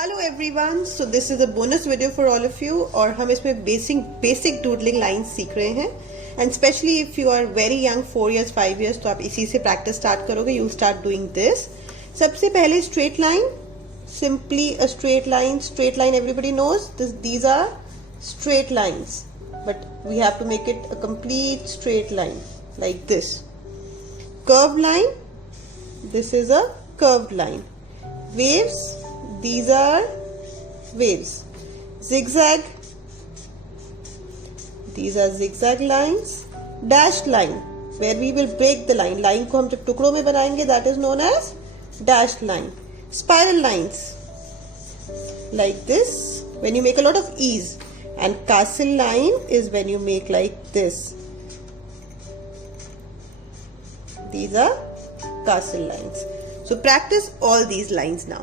Hello everyone, so this is a bonus video for all of you और हम इसमें basic doodling lines सीख रहे हैं and specially if you are very young 4 years 5 years तो आप इसी से प्रैक्टिस स्टार्ट करोगे. You start doing this. सबसे पहले straight line, simply a straight line everybody knows these are straight lines but we have to make it a complete straight line like this. Curved line, this is a curved line. Waves, these are waves. Zigzag, these are zigzag lines. Dashed line, where we will break the line. Line को हम जब टुकड़ों में बनाएंगे that is known as dashed line. Spiral lines, like this when you make a lot of ease. And castle line is when you make like this. These are castle lines. So practice all these lines now.